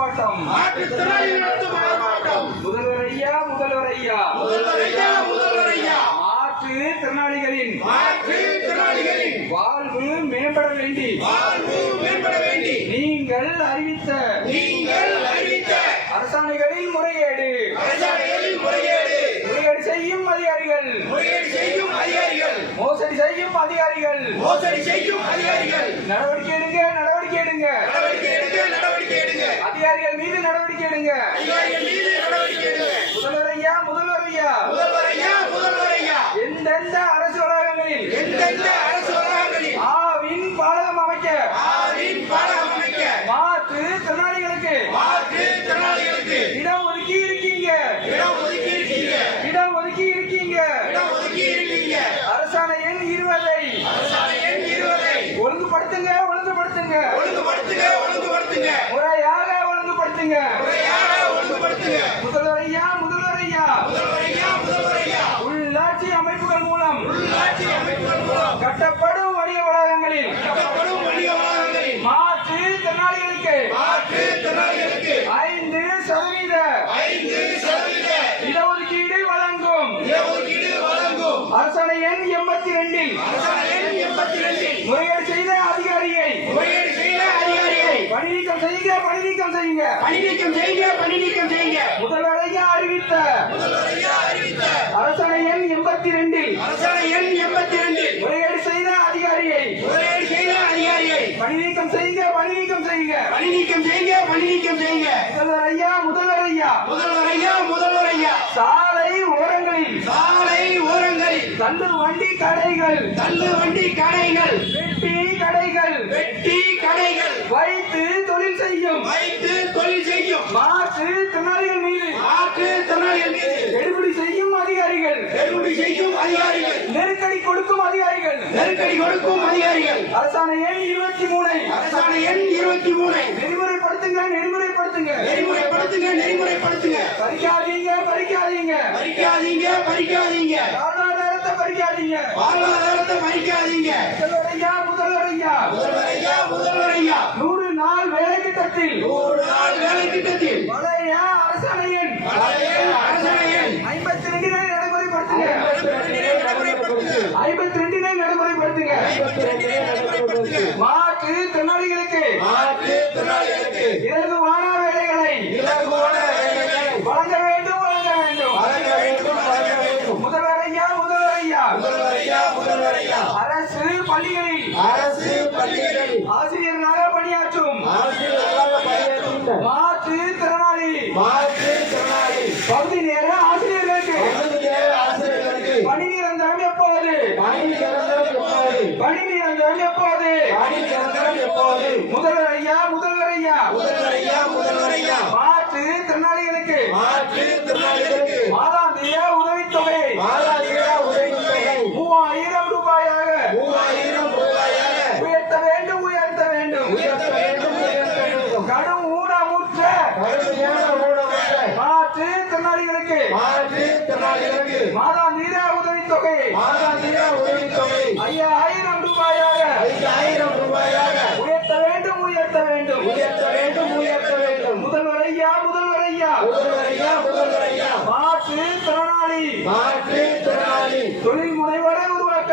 ஆர்ப்பாட்டம். முதல்வர் ஐயா, முதல்வர் ஐயா, மாற்றுத்திறனாளிகளின் வாழ்வு மேம்பட வேண்டி நீங்கள் அறிவித்த அரசாணைகளில் முறையீடு செய்யும் அதிகாரிகள், மோசடி செய்யும் அதிகாரிகள் நடவடிக்கை எடுங்க. அதிகாரிகள் மீது நடவடிக்கை எடுங்க. முதல்வர் ஐயா, எந்தெந்த அரசு வளாகங்களில் ஆவின் பாலகம் அமைக்க மாற்றுத்திறனாளிகளுக்கு இடம் ஒதுக்கி இருக்கீங்க. அரசாணை எண் 20 ஒழுங்குபடுத்துங்க. முறையாக ஒழுங்குபடுத்துங்க. முதல்வர் ஐயா, உள்ளாட்சி அமைப்புகள் மூலம் கட்டப்படும் வணிக வளாகங்களில் மாற்றுத்திறனாளிகளுக்கு 5% இடஒதுக்கீடு வழங்கும். அரசாணை எண் 82 முறையீடு செய்த அதிகாரியை பணிநீக்கம் செய்யுங்க. முதல்வர் ஐயா அறிவித்த அரசாணை எண் 82 முறையீடு செய்த அதிகாரியை பணிநீக்கம் செய்யுங்க. முதல்வர் ஐயா, சாலை ஓரங்களில் தள்ளு வண்டி கடைகள் வெட்டி கடைகள் வைத்து தொழில் செய்யும் மாற்றுத்திறனாளிகள் மீது எடுபடி செய்யும் அதிகாரிகள் நெருக்கடி கொடுக்கும் அதிகாரிகள் அரசாணை எண் 23 நெறிமுறைப்படுத்துங்க. பறிக்காதீங்க. வாழ்வாதாரத்தை பறிக்காதீங்க. முதல்வர் ஐயா, 100 நாள் வேலை திட்டத்தில் பழைய அரசாணை எண் 52 நடைமுறைப்படுத்துங்க. மாற்றுத்திறனாளிகளுக்கு இலகுவான வேலைகளை வழங்க வேண்டும். முதல்வர் ஐயா, அரசு பள்ளிகளில் ஆசிரியர்களாக பணியாற்றும் மாற்றுத்திறனாளி பகுதி நேர ஆசிரியர்களுக்கு பணி நிரந்தரம் எப்போது? முதல்வர் ஐயா, மாற்றுத்திறனாளிகளுக்கு மாதாந்திர உதவித்தொகை 3000 ரூபாயாக உயர்த்த வேண்டும். கடும் ஊனமுற்ற மாற்றுத்திறனாளிகளுக்கு மாதாந்திர உதவித்தொகை 5000 ரூபாயாக உயர்த்த வேண்டும். முதல்வர் ஐயா, மாற்றுத்திறனாளி தொழில் முனைவரை உருவாக்க